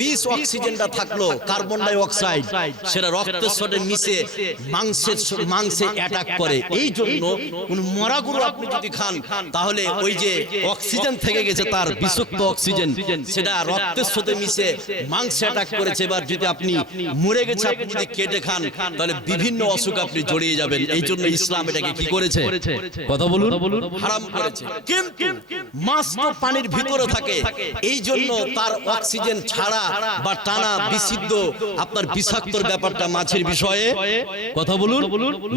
বিষ অক্সিজেনটা থাকলো কার্বন ডাই অক্সাইড সেটা রক্তের সাথে মিশে মাংসে অ্যাটাক করে। এই জন্য কোন মরা গরু আপনি যদি খান তাহলে ওই যে অক্সিজেন থেকে গেছে তার বিষাক্ত অক্সিজেন সেটা রক্তের সাথে মিশে মাংসে অ্যাটাক করেছে। এবার যদি আপনি মরে গেছে আপনি যদি কেটে খান তাহলে বিভিন্ন অসুখ আপনি জড়িয়ে যাবেন। এই জন্য ইসলাম এটাকে কি করেছে? কথা বলুন, হারাম করেছে। কিন্তু মাছ তো পানির ভিতরে থাকে, এই জন্য তার অক্সিজেন ছাড়া বা টানা বিশুদ্ধ আপনার বিষাক্তর ব্যাপারটা মাছের বিষয়ে কথা বলুন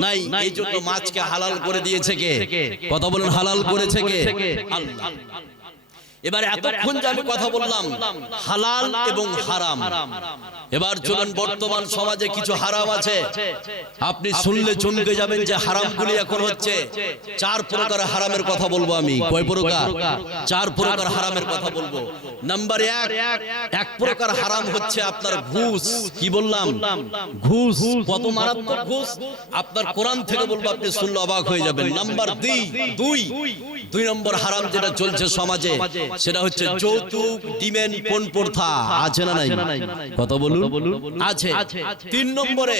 নাই। এই জন্য মাছকে হালাল করে দিয়েছে কে? কথা বলুন, হালাল করেছে কে? আল্লাহ। এবার এতক্ষণ যে আমি কথা বললাম হালাল এবং হারাম, এবার চলুন বর্তমান সমাজে কিছু হারাম আছে আপনি শুনলে চমকে যাবেন যে হারামগুলি এখন হচ্ছে 4 প্রকার হারামের কথা বলবো আমি। কয় প্রকার? 4 প্রকার হারামের কথা বলবো। নাম্বার 1 প্রকার হারাম হচ্ছে আপনার ঘুষ। কি বললাম? ঘুষ। কত মারাত্মক ঘুষ আপনার কোরআন থেকে বলবো, আপনি শুনলে অবাক হয়ে যাবেন। নাম্বার 2 নম্বর হারাম যেটা চলছে সমাজে সেটা হচ্ছে যৌতুক, ডিমেন্ড পণ প্রথা। আছে না নাই? কথা বলুন, আছে। 3 নম্বরে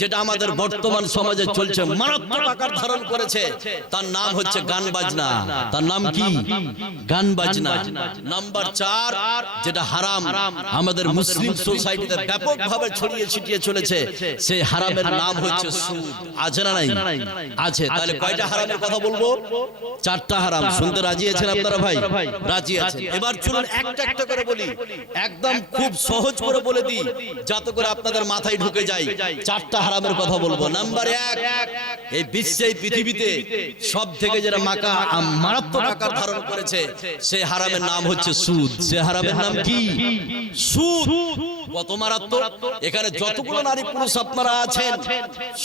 যেটা আমাদের বর্তমান সমাজে চলছে মারাত্মক আকার ধারণ করেছে তার নাম হচ্ছে গান বাজনা। তার নাম কি? গান বাজনা। নাম্বার 4 যেটা হারাম আমাদের মুসলিম সোসাইটিতে ব্যাপকভাবে ছড়িয়ে ছিটিয়ে চলেছে সেই হারামের নাম হচ্ছে সুদ। আছে না নাই? আছে। তাহলে কয়টা হারামের কথা বলবো? 4টা হারাম। শুনতে রাজি আছেন আপনারা ভাই? রাজি আছেন। এবার চলুন একটা একটা করে বলি, একদম খুব সহজ করে বলে দিই যাতে করে আপনাদের মাথায় ঢুকে যায়। 4টা হারামের কথা বলবো। নাম্বার 1, এই বিশ্বে পৃথিবীতে সব থেকে যেটা মারাত্মক আকার ধারণ করেছে সেই হারামের নাম হচ্ছে সুদ। সে হারামের নাম কি? সুদ। কত মারাত্মক! এখানে যতগুলো নারী পুরুষ আপনারা আছেন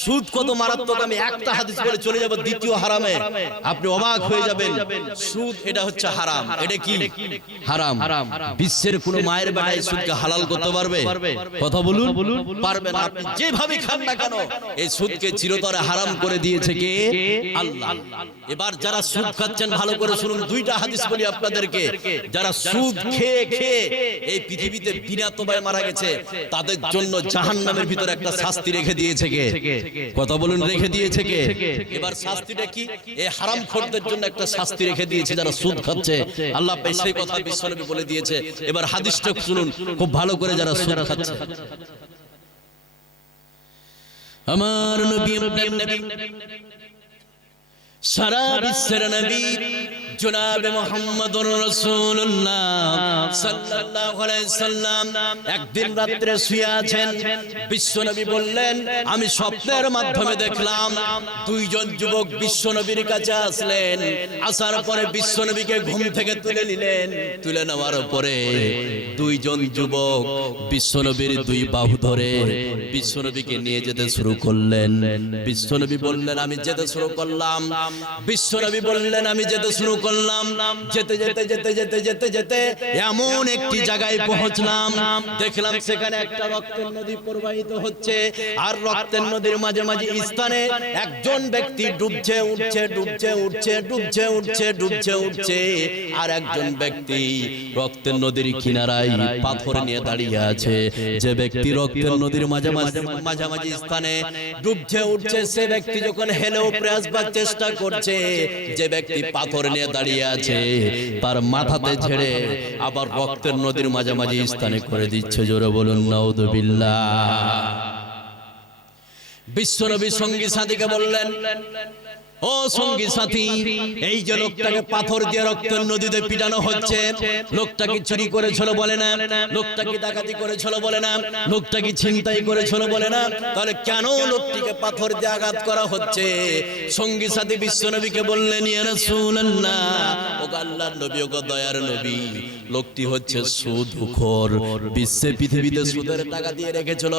সুদ কত মারাত্মক আমি একটা হাদিস বলে চলে যাব দ্বিতীয় হারামে, আপনি অবাক হয়ে যাবেন। সুদ এটা হচ্ছে হারাম। এটা কি? হারাম। বিশ্বের কোন মায়ের বেটাই সুদকে হালাল করতে পারবে? কথা বলুন, পারবে না। আপনি যেভাবে খান না কেন এই সুদকে চিরতরে হারাম করে দিয়েছে কে? আল্লাহ। এবার যারা সুদ খাচ্ছেন ভালো করে শুনুন, 2টা হাদিস বলি আপনাদেরকে। যারা সুদ খেয়ে খেয়ে এই পৃথিবীতে বিনা তওবায় মারা গেছে তাদের জন্য জাহান্নামের ভিতরে একটা শাস্তি রেখে দিয়েছে কে? কথা বলুন, রেখে দিয়েছে কে? এবার শাস্তিটা কি? এই হারামখোরদের জন্য একটা শাস্তি রেখে দিয়েছে যারা সুদ খাচ্ছে। আল্লাহ সেই কথা বিশ্বনবী বলে দিয়েছে। এবার হাদিসটা শুনুন খুব ভালো করে, যারা সুদ খাচ্ছে। আমার নবী সারা বিশ্বের নবী জনাবে মুহাম্মদুর রাসূলুল্লাহ সাল্লাল্লাহু আলাইহি সাল্লাম একদিন রাতে শুয়ে আছেন। বিশ্বনবী বললেন, আমি স্বপ্নের মাধ্যমে দেখলাম 2 জন যুবক বিশ্বনবীর কাছে আসলেন। আসার পরে বিশ্বনবীকে ঘুম থেকে তুলে নিলেন। তুলে নেওয়ার পরে 2 জন যুবক বিশ্বনবীর 2 বাহু ধরে বিশ্বনবীকে নিয়ে যেতে শুরু করলেন। বিশ্বনবী বললেন, আমি যেতে শুরু করলাম। বিশ্বনবী বললেন, আমি যেতে শুরু করলাম। যেতে যেতে যেতে যেতে যেতে যেতে এমন একটি জায়গায় পৌঁছলাম, দেখলাম সেখানে একটা রক্তের নদী প্রবাহিত হচ্ছে। আর রক্তের নদীর মাঝে মাঝে স্থানে একজন ব্যক্তি ডুবছে উঠছে, ডুবছে উঠছে, ডুবছে উঠছে, ডুবছে উঠছে। আর একজন ব্যক্তি রক্তের নদীর কিনারায় পাথর নিয়ে দাঁড়িয়ে আছে। যে ব্যক্তি রক্তের নদীর মাঝামাঝি স্থানে ডুবছে উঠছে সে ব্যক্তি যখন হেলে উপরে আসবার চেষ্টা করছে, যে ব্যক্তি পাথর নিয়ে দাঁড়িয়ে আছে তার মাথাতে ঝেড়ে আবার রক্তের নদীর মাঝামাঝি স্থানে করে দিচ্ছে। জোরে বলুন নাউযুবিল্লাহ। বিশ্বনবী সঙ্গী সাথীকে বললেন, ও সঙ্গী সাথী, এই যে লোকটাকে পাথর দিয়ে রক্তের নদীতে পিটানো হচ্ছে, লোকটা কি চুরি করেছিল বলে না, লোকটা কি ডাকাতি করেছিল বলে না, লোকটা কি ছিনতাই করেছিল বলে না, তাহলে কেন লোকটিকে পাথর দিয়ে আঘাত করা হচ্ছে? সঙ্গী সাথী বিশ্বনবীকে বললেন, ইয়া রাসূলুল্লাহ, ও আল্লাহর নবী, ও দয়ার নবী, লোকটি হচ্ছে সুদখোর। বিশ্বে পৃথিবীতে সুদের টাকা দিয়ে রেখেছিল,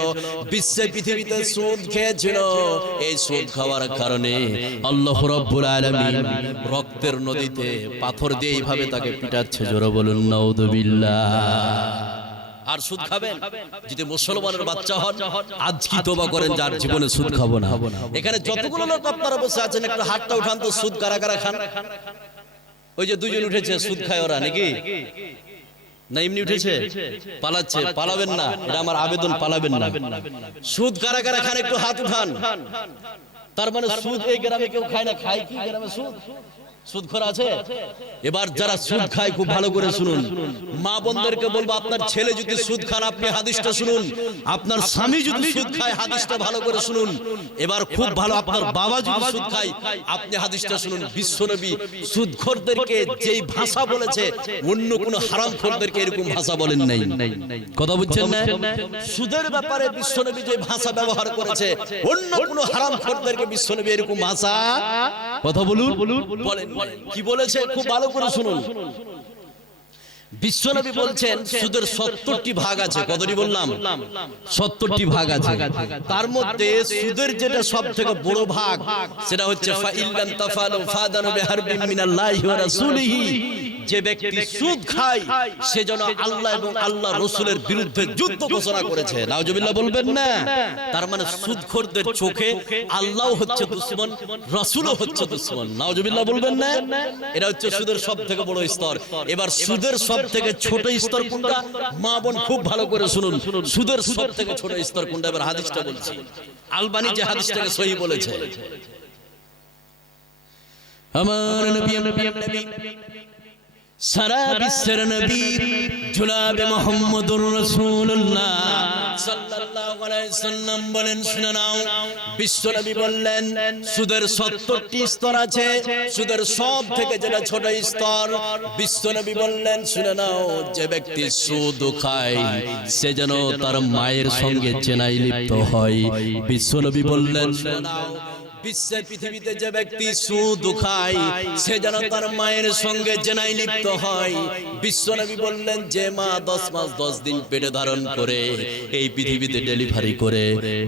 বিশ্বে পৃথিবীতে সুদ খেয়েছিল। এই সুদ খাওয়ার কারণে আল্লাহ রাব্বুল আলামিন রক্তের নদীতে পাথর দিয়ে এইভাবে তাকে পিটাচ্ছে। জোরে বলুন নাউযুবিল্লাহ। আর সুদ খাবেন? যদি মুসলমানের বাচ্চা হন আজ কি তওবা করেন যার জীবনে সুদ খাবো না। এখানে যতগুলো লোক আপনারা বসে আছেন একটু হাতটা উঠান তো, সুদ কারা কারা খান? ওই যে 2 জন উঠেছে, সুদ খায় ওরা নাকি? না এমনি উঠেছে? পালাচ্ছে? পালাবেন না, এটা আমার আবেদন, পালাবেন না। সুদ কারা কারা খান একটু হাত উঠান। তার মানে সুদ এই গ্রামে কেউ খায় না? খায় কি গ্রামে সুদ? সুদখোর আছে? এবার যারা সুদ খায় খুব ভালো করে শুনুন। মা বোনদেরকে বলবো, আপনার ছেলে যদি সুদ খান আপনি হাদিসটা শুনুন। আপনার স্বামী যদি সুদ খায় হাদিসটা ভালো করে শুনুন। এবার খুব ভালো, আপনার বাবা যদি সুদ খায় আপনি হাদিসটা শুনুন। বিশ্বনবী সুদখোরদেরকে যেই ভাষা বলেছে অন্য কোন হারামখোরদেরকে এরকম ভাষা বলেন নাই। কথা বুঝছেন না? সুদের ব্যাপারে বিশ্বনবী যে ভাষা ব্যবহার করেছে অন্য কোন হারামখোরদেরকে বিশ্বনবী এরকম ভাষা, কথা বলুন, বলেন। কি বলেছে খুব ভালো করে শুনুন। বিশ্বনবী বলছেন সুদের 70টি ভাগ আছে। কতটি বললাম? 70টি ভাগ আছে। তার মধ্যে সুদের যেটা সবথেকে বড় ভাগ সেটা হচ্ছে ফাইল্লাম তাফালু ফাদানু বিহারবিন মিনাল্লাহি ওয়া রাসূলিহি। যে ব্যক্তি সুদ খায় সে যেন আল্লাহ এবং আল্লাহ রাসূলের বিরুদ্ধে যুদ্ধ ঘোষণা করেছে। নাউজুবিল্লাহ বলবেন না? তার মানে সুদখোরদের চোখে আল্লাহ হচ্ছে দুশমন, রাসূলও হচ্ছে দুশমন। নাউজুবিল্লাহ বলবেন না? এটা হচ্ছে সুদের সবথেকে বড় স্তর। এবার সুদের সবথেকে ছোট স্তর কোনটা? মা বোন খুব ভালো করে শুনুন, সুদের সবথেকে ছোট স্তর কোনটা? এবার হাদিসটা বলছি। আলবানী যে হাদিসটাকে সহিহ বলেছে, আমার নবী সারা বিশ্বের নবী জনাবে মুহাম্মদুর রাসূলুল্লাহ সাল্লাল্লাহু আলাইহি সাল্লাম বলেন, শুনে নাও। বিশ্ব নবী বললেন সুদের 70টি স্তর আছে। সুদের সব থেকে যেটা ছোট স্তর, বিশ্ব নবী বললেন শুনে নাও, যে ব্যক্তি সুদ খায় সে যেন তার মায়ের সঙ্গে জেনায় লিপ্ত হয়। বিশ্ব নবী বললেন শুনে নাও, বিশ্বের পৃথিবীতে যে ব্যক্তি সুদ খায় সে যেন তার মায়ের সঙ্গে জেনায় লিপ্ত হয়। বিশ্বনবী বললেন যে মা 10 মাস 10 দিন পেটে ধারণ করে এই পৃথিবীতে ডেলিভারি করে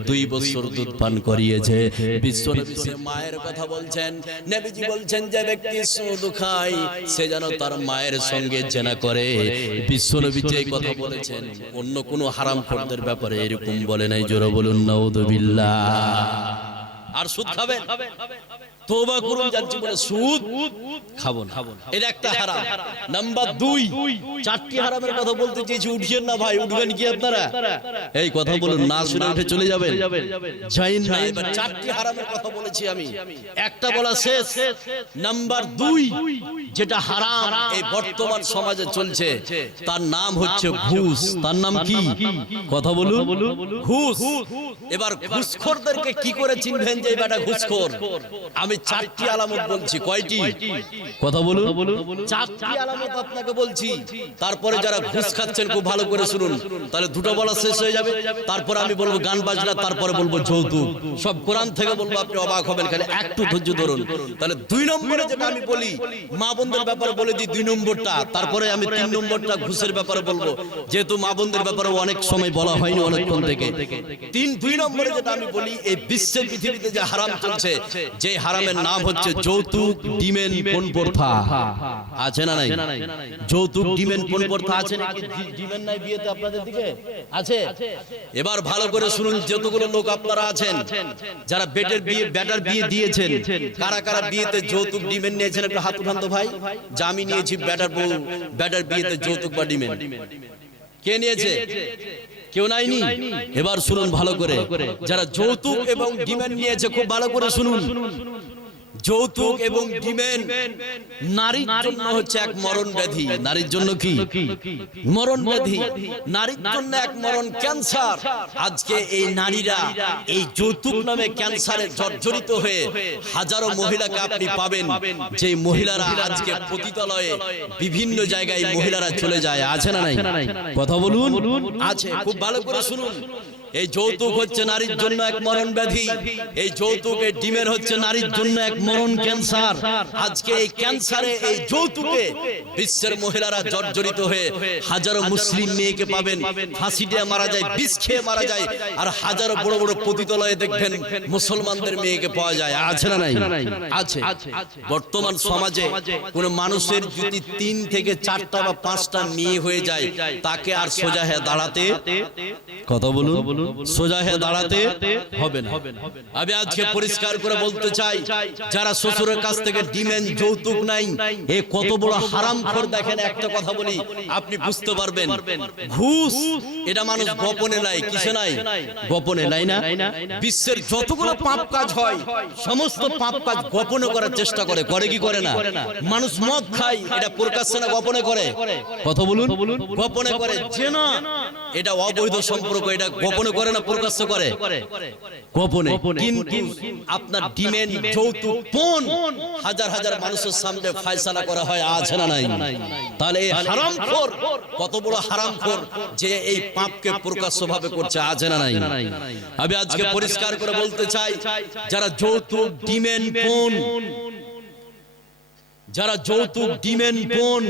2 বছর দুধ পান করিয়েছে, বিশ্বনবী সে মায়ের কথা বলছেন। নবীজি বলছেন যে ব্যক্তি সুদ খায় সে যেন তার মায়ের সঙ্গে জেনা করে। বিশ্বনবী যে কথা বলেছেন অন্য কোনো হারামখোরদের ব্যাপারে এরকম বলে নাই। জোরে বলুন নাউযুবিল্লাহ। আর সুদ খাবেন? তওবা করুন, যার জীবনে সুদ খাবো না, এটা একটা হারাম। নাম্বার 2, 4টি হারামের কথা বলতে চেয়েছি, উঠছেন না ভাই? উঠবেন কি আপনারা? এই কথা বলুন, না শুনে উঠে চলে যাবেন? যাইন না। এবার 4টি হারামের কথা বলেছি আমি, একটা বলা শেষ। নাম্বার 2 যেটা হারাম এই বর্তমান সমাজে চলছে তার নাম হচ্ছে ঘুষ। তার নাম কি? কথা বলুন, ঘুষ। এবার ঘুষখোরদেরকে কি করে চিনবেন যে এটা ঘুষখোর? আমি 4টি আলামত বলছি। কয়টি? কথা বলুন, 4টি আলামত আপনাকে বলছি। তারপরে যারা ঘুষ খাচ্ছেন খুব ভালো করে শুনুন, তাহলে দুটো বলা শেষ হয়ে যাবে। তারপরে আমি বলবো গান বাজনা, তারপরে বলবো যৌতুক। সব কোরআন থেকে বলবো, আপনি অবাক হবেন। খালি একটু ধৈর্য ধরুন। তাহলে 2 নম্বরে যেটা আমি বলি মা বোনদের ব্যাপারে বলে দিই 2 নম্বরটা, তারপরে আমি 3 নম্বরটা ঘুষের ব্যাপারে বলবো, যেহেতু মা বোনদের ব্যাপারে অনেক সময় বলা হয়নি অনেকক্ষণ থেকে। 2 নম্বরে যেটা আমি বলি, এই বিশ্বের পৃথিবীতে যে হারাম চলছে, যে হারামের নাম হচ্ছে যৌতুক, ডিমেন, পণ প্রথা। আছে না নাই? যৌতুক, ডিমেন, পণ প্রথা আছে নাকি? ডিমেন নাই বিয়েতে আপনাদের দিকে? আছে? এবার ভালো করে শুনুন, যতগুলো লোক আপনারা আছেন যারা বেটার বিয়ে দিয়েছেন, কারা কারা বিয়েতে যৌতুক ডিমেন নিয়েছেন একটু হাত উঠান তো ভাই। যে আমি নিয়েছি বেটার বউ, বেটার বিয়েতে যৌতুক বা ডিমেন। কে নিয়েছে? কেউ নাইনি? এবার শুনুন ভালো করে, যারা যৌতুক এবং ডিমেন নিয়েছে খুব ভালো করে শুনুন। যৌতুক এবং ডিমেন নারীর জন্য হচ্ছে এক মরণ ব্যাধি। নারীর জন্য কি? মরণ ব্যাধি। নারীর জন্য এক মরণ ক্যান্সার। আজকে এই নারীরা এই যৌতুক নামে ক্যান্সারে জর্জরিত হয়ে হাজারো মহিলাকে আপনি পাবেন, যে মহিলারা আজকে পতিতালয়ে বিভিন্ন জায়গায় মহিলারা চলে যায়। আছে না নাই? কথা বলুন, আছে। খুব ভালো করে শুনুন, এই যৌতুক হচ্ছে নারীর জন্য এক মরণ ব্যাধি। এই যৌতুকে ডিমের হচ্ছে নারীর জন্য এক মরণ ক্যান্সার। আজকে এই ক্যান্সারে, এই যৌতুকে বিশ্বের মহিলারা জর্জরিত হয়ে হাজারো মুসলিম মেয়েকে পাবেন ফাঁসি দিয়ে মারা যায়, বিষ খেয়ে মারা যায়। আর হাজারো বড় বড় পতিতালয়ে দেখবেন মুসলমানদের মেয়েকে পাওয়া যায়। আছে না নাই? আছে। বর্তমান সমাজে কোন মানুষের যদি 3 থেকে 4টা বা 5টা মেয়ে হয়ে যায়, তাকে আর সোজা হয়ে দাঁড়াতে, কথা বলুন, সোজা হয়ে দাঁড়াতে হবে না। আমি আজকে পরিষ্কার করে বলতে চাই, যারা শ্বশুরের কাছ থেকে ডিমেন যৌতুক নাই, এ কত বড় হারামখোর। দেখেন একটা কথা বলি, আপনি বুঝতে পারবেন। ঘুষ এটা মানুষ গোপনে নাই, কিসে নাই? গোপনে নাই না। বিশ্বের যতগুলো পাপ কাজ হয়, সমস্ত পাপ কাজ গোপনে করার চেষ্টা করে, করে কি করে না? মানুষ মদ খায়, এটা প্রকাশ্যে না গোপনে করে? কথা বলুন, গোপনে করে। জেনা এটা অবৈধ সম্পর্ক, এটা গোপনে করে না প্রকাশ্যে করে? গোপনে। কিন্তু আপনার ডিমেন যৌতুক পণ হাজার হাজার মানুষের সামনে ফয়সালা করা হয়, আছে না নাই? তাহলে এই হারামখোর কত বড় হারামখোর যে এই পাপকে প্রকাশ্যভাবে করছে, আছে না নাই? আমি আজকে পরিষ্কার করে বলতে চাই, যারা যৌতুক ডিমেন পণ, যারা যৌতুক ডিমেন পণ,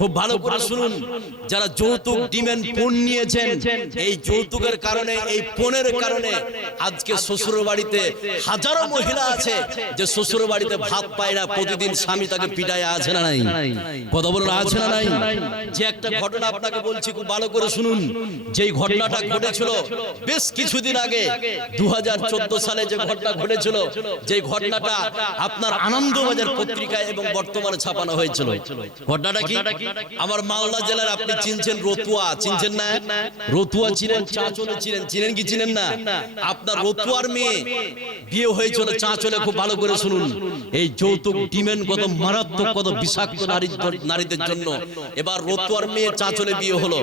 খুব ভালো করে শুনুন, যারা যৌতুক ডিমেন পণ নিয়েছেন, এই যৌতুকের কারণে, এই পণের কারণে আজকে শ্বশুর বাড়িতে হাজারো মহিলা আছে যে শ্বশুর বাড়িতে ভাত পায় না, প্রতিদিন স্বামী তাকে পিটায়, আছে না নাই? কথা বলুন, আছে না নাই? যে একটা ঘটনা আপনাকে বলছি, খুব ভালো করে শুনুন। যেই ঘটনাটা ঘটেছিল বেশ কিছুদিন আগে, 2014 সালে যে ঘটনা ঘটেছিল, যে ঘটনাটা আপনার আনন্দবাজার পত্রিকায় এবং বর্তমানে ছাপানো হয়েছিল। ঘটনাটা কি? আমার মালদা জেলার, আপনি চিনছেন রতুয়া, চিনছেন না? রতুয়া চিনেন? চাঁচলে চিনেন? চিনেন কি চিনেন না? আপনার রতুয়ার মেয়ে বিয়ে হয়েছিল চাঁচলে। খুব ভালো করে শুনুন, এই যৌতুক ডিমেন কত মারাত্মক, কত বিষাক্ত নারীদের জন্য। এবার রতুয়ার মেয়ে চাঁচলে বিয়ে হলো।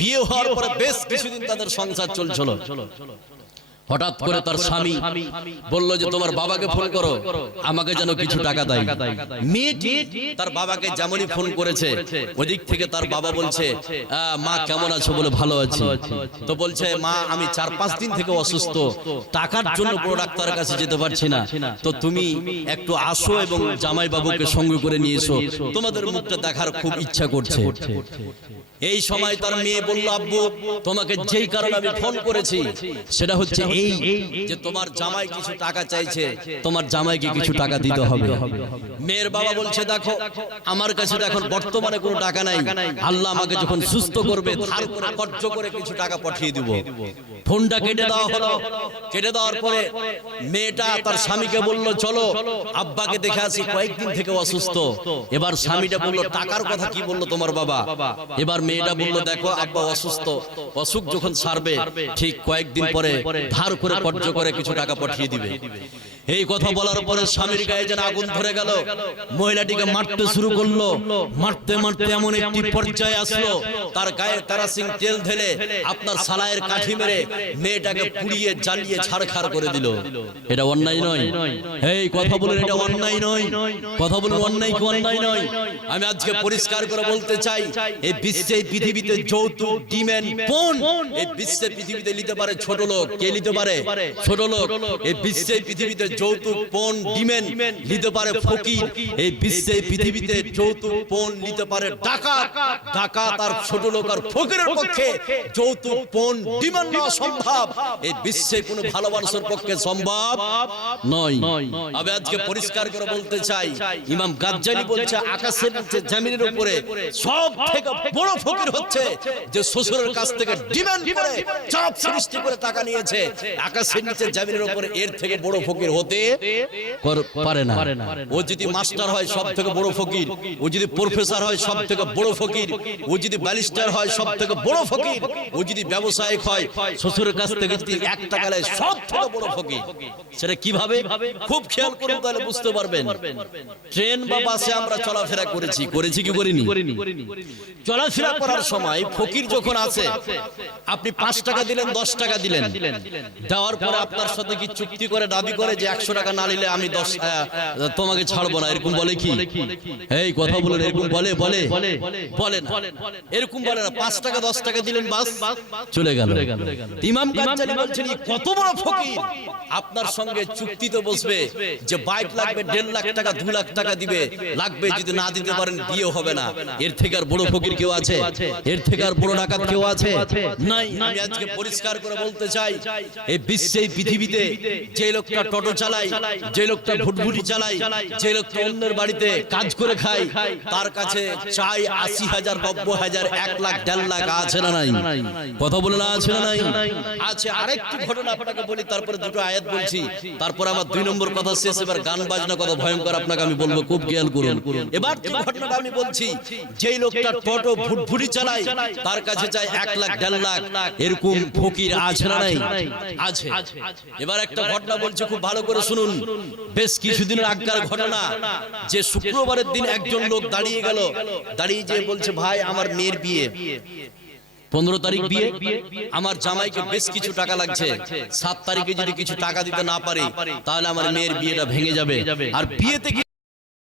বিয়ে হওয়ার পরে বেশ কিছুদিন তাদের সংসার চলছিল। হঠাৎ করে তার স্বামী বলল যে তোমার বাবাকে ফোন করো, আমাকে যেন কিছু টাকা দেয়। মেয়েটি তার বাবাকে যেমনই ফোন করেছে, ওদিক থেকে তার বাবা বলছে, মা কেমন আছো? বলে ভালো আছি। তো বলছে, মা আমি 4-5 দিন থেকে অসুস্থ, টাকার জন্য বড় ডাক্তারের কাছে যেতে পারছি না, তো তুমি একটু আসো এবং জামাই বাবুকে সঙ্গে করে নিয়ে এসো, তোমাদের মুখটা দেখার খুব ইচ্ছা করছে। এই সময় তার মেয়ে বলল, আব্বু তোমাকে যেই কারণে আমি ফোন করেছি সেটা হচ্ছে এই যে তোমার জামাই কিছু টাকা চাইছে, তোমার জামাইকে কিছু টাকা দিতে হবে। মেয়ের বাবা বলছে, দেখো আমার কাছে তো এখন বর্তমানে কোনো টাকা নাই, আল্লাহ আমাকে যখন সুস্থ করবে ধার করে কর্জ করে কিছু টাকা পাঠিয়ে দিব। ফোনটা কেটে দেওয়া হলো। কেটে দেওয়ার পরে মেয়েটা তার স্বামীকে বলল, চলো আব্বাকে দেখে আসি, কয়েকদিন থেকে অসুস্থ। এবার স্বামীটা বলল, টাকার কথা কি বললো তোমার বাবা? এবার মেয়েটা বলল, দেখো আব্বা অসুস্থ, অসুখ যখন সারবে ঠিক কয়েকদিন পরে ধার করে কর্জ করে কিছু টাকা পাঠিয়ে দিবে। এই কথা বলার পরে স্বামীর গায়ে যেন আগুন ধরে গেল। মহিলাটিকে মারতে শুরু করলো। মারতে মারতে এমন একটি পর্যায়ে আসলো, তার গায়ে কেরোসিন তেল ঢেলে আপনার সালাইয়ের কাঠি মেরে মেয়েটাকে পুড়িয়ে জ্বালিয়ে ছারখার করে দিল। এটা অন্যায় নয়? এই কথা বলুন, এটা অন্যায় নয়? কথা বলুন, অন্যায় কি অন্যায় নয়? আমি আজকে পরিষ্কার করে বলতে চাই, এই বিশ্বে, এই পৃথিবীতে যৌতুক ডিমেন পণ, এই বিশ্বে পৃথিবীতে নিতে পারে ছোট লোক। কে নিতে পারে? ছোট লোক। এই বিশ্বে পৃথিবীতে যৌতুক পণ ডিমেন নিতে পারে ফকির। এই বিশ্বে পৃথিবীতে যৌতুক পণ নিতে পারে ডাকাত। ডাকাত আর ছোট লোক আর ফকিরের পক্ষে যৌতুক পণ ডিমেন নেওয়া সম্ভব। এই বিশ্বে কোনো ভালো মানুষের পক্ষে সম্ভব নয়। আমি আজকে পরিষ্কার করে বলতে চাই, ইমাম গাজ্জালি বলছে, আকাশের নিচে জমিনের উপরে সব থেকে বড় ফকির হচ্ছে যে শ্বশুরের কাছ থেকে ডিমান্ড করে চাপ সৃষ্টি করে টাকা নিয়েছে। আকাশের নিচে জমিনের উপরে এর থেকে বড় ফকির হতে পারে না। ও যদি মাস্টার হয় সব থেকে বড় ফকির, ও যদি প্রফেসর হয় সব থেকে বড় ফকির, ও যদি ব্যারিস্টার হয় সব থেকে বড় ফকির, ও যদি ব্যবসায়িক হয় শ্বশুরের কাছ থেকে যদি 1 টাকা নেয় সব থেকে বড় ফকির। সেটা কিভাবে? খুব খেয়াল করুন, তাহলে বুঝতে পারবেন। ট্রেন বা বাসে আমরা চলাফেরা করেছি কি করিনি? চলাফেরা করার সময় ফকির যখন আছে, আপনি 5 টাকা দিলেন, 10 টাকা দিলেন, দেওয়ার পরে আপনার সাথে কি চুক্তি করে দাবি করে যে 100 টাকা না নিলে আমি তোমাকে ছাড়বো না, এরকম বলে কি? এই কথা বলেন, এরকম বলে? বলে না, এরকম বলে না। 5 টাকা 10 টাকা দিলেন, বাস চলে গেল। ইমাম গাজ্জালি বলছেন, কত বড় ফকির আপনার সঙ্গে চুক্তিতে বসবে যে বাইক লাগবে 1.5 লাখ টাকা, 2 লাখ টাকা দিবে, লাগবে যদি না দিতে পারেন বিয়ে হবে না। এর থেকে আর বড় ফকির কেউ আছে? এর থেকে আর বড় ডাকাত কেউ আছে? নাই। আমি আজকে পরিষ্কার করে বলতে চাই, এই বিশ্বে এই পৃথিবীতে যে লোকটা টোটো চালায়, যে লোকটা ভুটভুটি চালায়, যে লোকটা অন্যের বাড়িতে কাজ করে খায়, তার কাছে চাই ৮০,০০০, ৯০,০০০, ১ লাখ, ১.৫ লাখ আছে না নাই? কথা বলে না আছে না নাই? আছে। আরেকটি ঘটনা আপনাকে বলি, তারপরে দুটো আয়াত বলছি, তারপর আমার ২ নম্বর কথা শেষ। এবার গান বাজনা কথা ভয়ঙ্কর আপনাকে আমি বলবো, খুব খেয়াল করুন। এবার যে ঘটনাটা আমি বলছি, যেই লোকটা টোটো ভুটভুটি চালায় তার কাছে চাই ১ লাখ, ১.৫ লাখ, এরকম ফকির আছে না নাই? আছে। এবার একটা ঘটনা বলছি, খুব ভালো করে শুনুন। বেশ কিছুদিনের আগের ঘটনা, যে শুক্রবারের দিন একজন লোক দাঁড়িয়ে গেল, দাঁড়িয়ে যেয়ে বলছে, ভাই আমার মেয়ের বিয়ে, 15 তারিখ বিয়ে, আমার জামাইকে বেশ কিছু টাকা লাগছে, 7 তারিখে যদি কিছু টাকা দিতে না পারি তাহলে আমার মেয়ের বিয়েটা ভেঙে যাবে। আর বিয়েতে